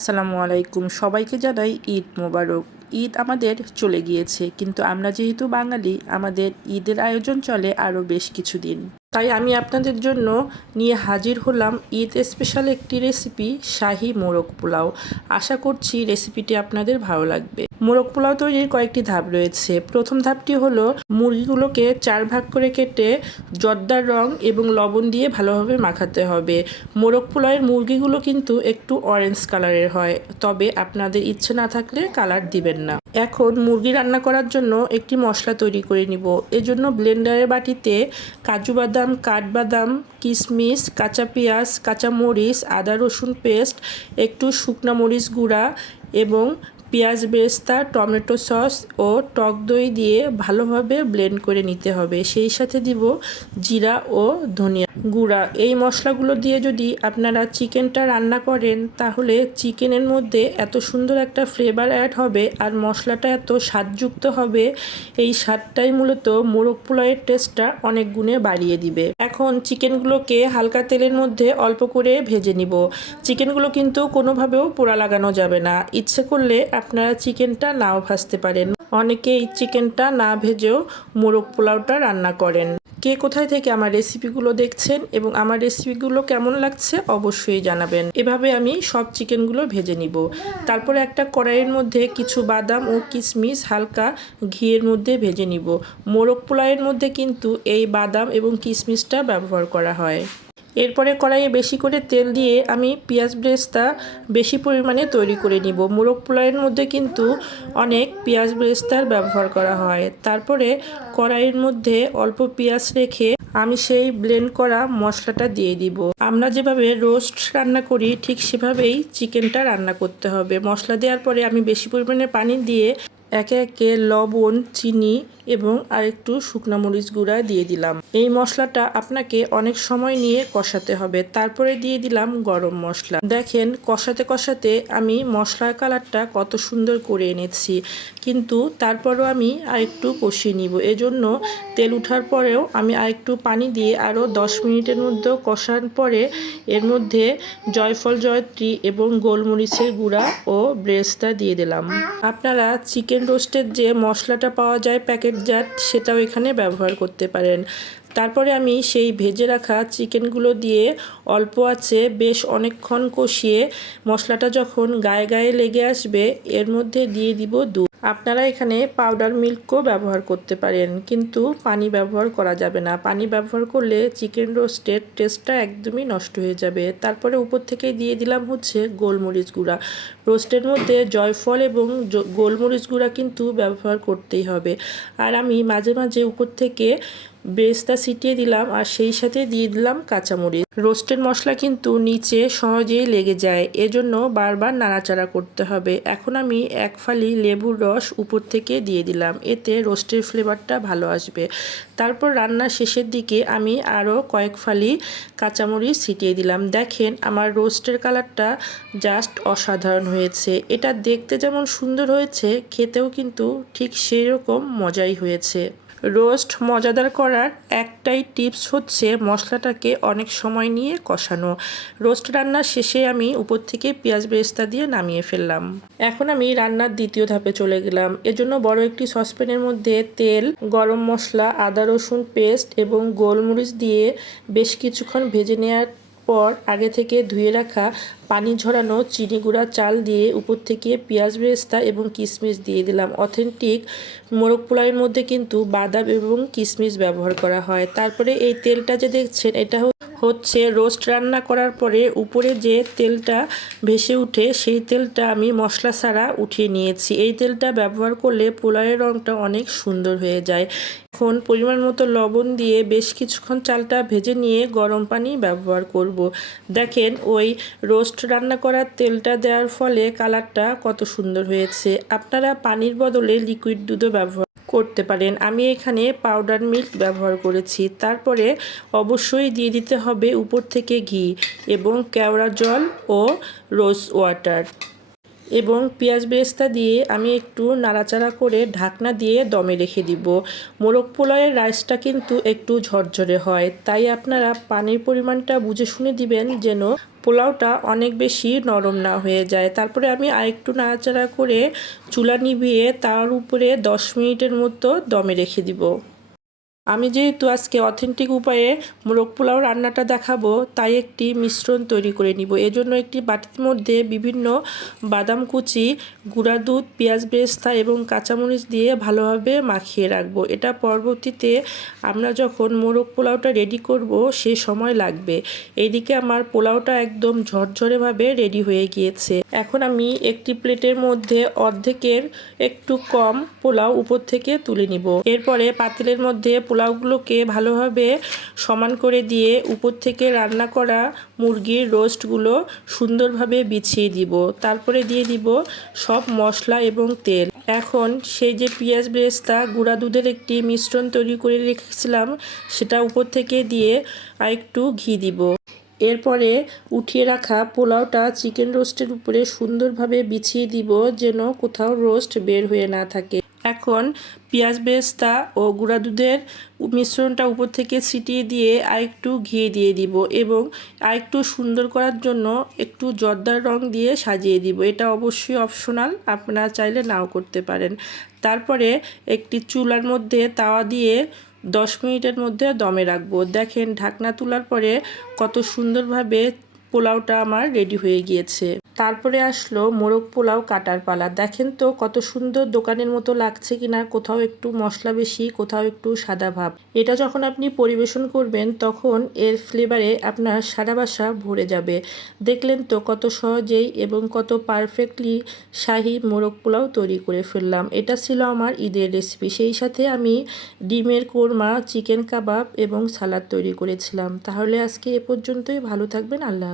আসসালামু আলাইকুম। সবাইকে জানাই ঈদ মোবারক। ঈদ আমাদের চলে গিয়েছে, কিন্তু আমরা যেহেতু বাঙালি, আমাদের ঈদের আয়োজন চলে আরও বেশ কিছুদিন। তাই আমি আপনাদের জন্য নিয়ে হাজির হলাম ঈদ স্পেশাল একটি রেসিপি, শাহি মোরগ পোলাও। আশা করছি রেসিপিটি আপনাদের ভালো লাগবে। মোরগ পোলাও তৈরির কয়েকটি ধাপ রয়েছে। প্রথম ধাপটি হলো, মুরগিগুলোকে চার ভাগ করে কেটে জর্দার রং এবং লবণ দিয়ে ভালোভাবে মাখাতে হবে। মোরগ পোলাওয়ের মুরগিগুলো কিন্তু একটু অরেঞ্জ কালারের হয়, তবে আপনাদের ইচ্ছে না থাকলে কালার দিবেন না। এখন মুরগি রান্না করার জন্য একটি মশলা তৈরি করে নিব। এজন্য ব্লেন্ডারের বাটিতে কাজু বাদাম, কাঠবাদাম, কিশমিশ, কাঁচা পেঁয়াজ, কাঁচা মরিচ, আদা রসুন পেস্ট একটু শুকনা মরিচ গুঁড়া এবং পেঁয়াজ বেস্তা টমেটো সস ও টক দই দিয়ে ভালোভাবে ব্লেন্ড করে নিতে হবে। সেই সাথে দিব জিরা ও ধনিয়া। গুঁড়া। এই মশলাগুলো দিয়ে যদি আপনারা চিকেনটা রান্না করেন, তাহলে চিকেনের মধ্যে এত সুন্দর একটা ফ্লেভার অ্যাড হবে আর মশলাটা এত স্বাদযুক্ত হবে, এই স্বাদটাই মূলত মোরগ পোলাওয়ের টেস্টটা অনেক গুণে বাড়িয়ে দিবে। এখন চিকেনগুলোকে হালকা তেলের মধ্যে অল্প করে ভেজে নিব। চিকেনগুলো কিন্তু কোনোভাবেও পোড়া লাগানো যাবে না। ইচ্ছে করলে আপনারা চিকেনটা নাও ভাজতে পারেন। অনেকে এই চিকেনটা না ভেজেও মোরগ পোলাওটা রান্না করেন। কে কোথায় থেকে আমার রেসিপিগুলো দেখছেন এবং আমার রেসিপিগুলো কেমন লাগছে অবশ্যই জানাবেন। এভাবে আমি সব চিকেনগুলো ভেজে নিব। তারপর একটা কড়াইয়ের মধ্যে কিছু বাদাম ও কিশমিশ হালকা ঘিয়ের মধ্যে ভেজে নিব। মোরগ পোলাইয়ের মধ্যে কিন্তু এই বাদাম এবং কিশমিশটা ব্যবহার করা হয়। এরপরে কড়াইয়ে বেশি করে তেল দিয়ে আমি পেঁয়াজ ব্রেস্তা বেশি পরিমাণে তৈরি করে নিব। মোরগ পোলাওয়ের মধ্যে কিন্তু অনেক পেঁয়াজ ব্রেস্তার ব্যবহার করা হয়। তারপরে কড়াইয়ের মধ্যে অল্প পেঁয়াজ রেখে আমি সেই ব্লেন্ড করা মশলাটা দিয়ে দিব। আমরা যেভাবে রোস্ট রান্না করি, ঠিক সেভাবেই চিকেনটা রান্না করতে হবে। মশলা দেওয়ার পরে আমি বেশি পরিমাণে পানি দিয়ে একে একে লবণ, চিনি এবং আরেকটু শুকনো মরিচ গুঁড়া দিয়ে দিলাম। এই মশলাটা আপনাকে অনেক সময় নিয়ে কষাতে হবে। তারপরে দিয়ে দিলাম গরম মশলা। দেখেন, কষাতে কষাতে আমি মশলার কালারটা কত সুন্দর করে এনেছি। কিন্তু তারপরও আমি আরেকটু কষিয়ে নিব। এজন্য তেল উঠার পরেও আমি আরেকটু পানি দিয়ে আরও দশ মিনিটের মধ্যে কষার পরে এর মধ্যে জয়ফল, জয়ত্রী এবং গোলমরিচের গুঁড়া ও ব্রেস্তা দিয়ে দিলাম। আপনারা চিকেন রোস্টের যে মশলাটা পাওয়া যায় প্যাকেট জাত সেটাও এখানে ব্যবহার করতে পারেন। তারপরে আমি সেই ভেজে রাখা চিকেনগুলো দিয়ে অল্প আছে বেশ অনেকক্ষণ কষিয়ে মশলাটা যখন গায়ে গায়ে লেগে আসবে এর মধ্যে দিয়ে দিব দুধ। আপনারা এখানে পাউডার মিল্কও ব্যবহার করতে পারেন, কিন্তু পানি ব্যবহার করা যাবে না। পানি ব্যবহার করলে চিকেন রোস্টের টেস্টটা একদমই নষ্ট হয়ে যাবে। তারপরে উপর থেকে দিয়ে দিলাম হচ্ছে গোলমরিচ গুঁড়া। রোস্টের মধ্যে জয়ফল এবং গোলমরিচ গুঁড়া কিন্তু ব্যবহার করতেই হবে। আর আমি মাঝে মাঝে উপর থেকে বেস্তা ছিটিয়ে দিলাম আর সেই সাথে দিয়ে দিলাম কাঁচামরিচ। রোস্টেড মশলা কিন্তু নিচে সহজেই লেগে যায়, এজন্য বারবার নাড়াচাড়া করতে হবে। এখন আমি এক ফালি লেবুর রস উপর থেকে দিয়ে দিলাম, এতে রোস্টের ফ্লেভারটা ভালো আসবে। তারপর রান্নার শেষের দিকে আমি আরও কয়েক ফালি কাঁচামরিচ ছিটিয়ে দিলাম। দেখেন, আমার রোস্টের কালারটা জাস্ট অসাধারণ হয়েছে এটা দেখতে যেমন সুন্দর হয়েছে, খেতেও কিন্তু ঠিক সেই রকম মজাই হয়েছে। রোস্ট মজাদার করার একটাই টিপস হচ্ছে মশলাটাকে অনেক সময় নিয়ে কষানো। রোস্ট রান্নার শেষে আমি উপর থেকে পেঁয়াজ বেরেস্তা দিয়ে নামিয়ে ফেললাম। এখন আমি রান্নার দ্বিতীয় ধাপে চলে গেলাম। এজন্য বড় একটি সসপ্যানের মধ্যে তেল, গরম মশলা, আদা রসুন পেস্ট এবং গোলমরিচ দিয়ে বেশ কিছুক্ষণ ভেজে নেওয়ার পর আগে থেকে ধুয়ে রাখা পানি ঝরানো চিনি গুঁড়া, চাল দিয়ে উপর থেকে পেঁয়াজ বেরেস্তা এবং কিশমিশ দিয়ে দিলাম। অথেন্টিক মোরগ পোলাওয়ের মধ্যে কিন্তু বাদাম এবং কিশমিশ ব্যবহার করা হয়। তারপরে এই তেলটা যে দেখছেন, এটা হচ্ছে রোস্ট রান্না করার পরে উপরে যে তেলটা ভেসে উঠে, সেই তেলটা আমি মশলা ছাড়া উঠিয়ে নিয়েছি। এই তেলটা ব্যবহার করলে পোলাওয়ের রঙটা অনেক সুন্দর হয়ে যায়। এখন পরিমাণ মতো লবণ দিয়ে বেশ কিছুক্ষণ চালটা ভেজে নিয়ে গরম পানি ব্যবহার করব। দেখেন ওই রোস্ট রান্না করার তেলটা দেওয়ার ফলে কালারটা কত সুন্দর হয়েছে। আপনারা পানির বদলে লিকুইড দুধও ব্যবহার করতে পারেন। আমি এখানে পাউডার মিল্ক ব্যবহার করেছি। তারপরে অবশ্যই দিয়ে দিতে হবে উপর থেকে ঘি এবং কেওড়া জল ও রোজ ওয়াটার এবং পেঁয়াজ বেরেস্তা দিয়ে আমি একটু নাড়াচাড়া করে ঢাকনা দিয়ে দমে রেখে দিব। মোরগ পোলাওয়ের রাইসটা কিন্তু একটু ঝরঝরে হয়। তাই আপনারা পানির পরিমাণটা বুঝে শুনে দিবেন যেন পোলাওটা অনেক বেশি নরম না হয়ে যায়। তারপরে আমি আরেকটু নাড়াচাড়া করে চুলা নিভিয়ে তার উপরে দশ মিনিটের মতো দমে রেখে দিব। আমি যেহেতু আজকে অথেন্টিক উপায়ে মোরগ পোলাও রান্নাটা দেখাবো, তাই একটি মিশ্রণ তৈরি করে নিব। এজন্য একটি বাটির মধ্যে বিভিন্ন বাদাম কুচি, গুঁড়া দুধ, পেঁয়াজ বেরেস্তা এবং কাঁচামরিচ দিয়ে ভালোভাবে মাখিয়ে রাখব। এটা পরবর্তীতে আমরা যখন মোরগ পোলাওটা রেডি করব, সে সময় লাগবে। এদিকে আমার পোলাওটা একদম ঝরঝরেভাবে রেডি হয়ে গিয়েছে। এখন আমি একটি প্লেটের মধ্যে অর্ধেকের একটু কম পোলাও উপর থেকে তুলে নিব। এরপরে পাতিলের মধ্যে পোলাওগুলোকে ভালোভাবে সমান করে দিয়ে উপর থেকে রান্না করা মুরগির রোস্টগুলো সুন্দরভাবে বিছিয়ে দিব। তারপরে দিয়ে দিব সব মশলা এবং তেল। এখন সেই যে পেঁয়াজ বেরেস্তা, গুঁড়া দুধের একটি মিশ্রণ তৈরি করে রেখেছিলাম, সেটা উপর থেকে দিয়ে আরেকটু ঘি দিব। এরপরে উঠিয়ে রাখা পোলাওটা চিকেন রোস্টের উপরে সুন্দরভাবে বিছিয়ে দিব, যেন কোথাও রোস্ট বের হয়ে না থাকে। এখন পেঁয়াজ বেস্তা ও গুঁড়া দুধের মিশ্রণটা উপর থেকে ছিটিয়ে দিয়ে আরেকটু ঘি দিয়ে দিব এবং আরেকটু সুন্দর করার জন্য একটু জর্দার রং দিয়ে সাজিয়ে দিব। এটা অবশ্যই অপশনাল আপনারা চাইলে নাও করতে পারেন। তারপরে একটি চুলার মধ্যে তাওয়া দিয়ে দশ মিনিটের মধ্যে দমে রাখব। দেখেন, ঢাকনা তোলার পরে কত সুন্দরভাবে পোলাওটা আমার রেডি হয়ে গিয়েছে। তারপরে আসলো মোরগ পোলাও কাটার পালা। দেখেন তো কত সুন্দর দোকানের মতো লাগছে কিনা, কোথাও একটু মশলা বেশি, কোথাও একটু সাদা ভাব। এটা যখন আপনি পরিবেশন করবেন, তখন এর ফ্লেভারে আপনার সারা বাসা ভরে যাবে। দেখলেন তো কত সহজেই এবং কত পারফেক্টলি শাহি মোরগ পোলাও তৈরি করে ফেললাম। এটা ছিল আমার ঈদের রেসিপি সেই সাথে আমি ডিমের কোরমা চিকেন কাবাব এবং সালাদ তৈরি করেছিলাম। তাহলে আজকে এ পর্যন্তই। ভালো থাকবেন। আল্লাহ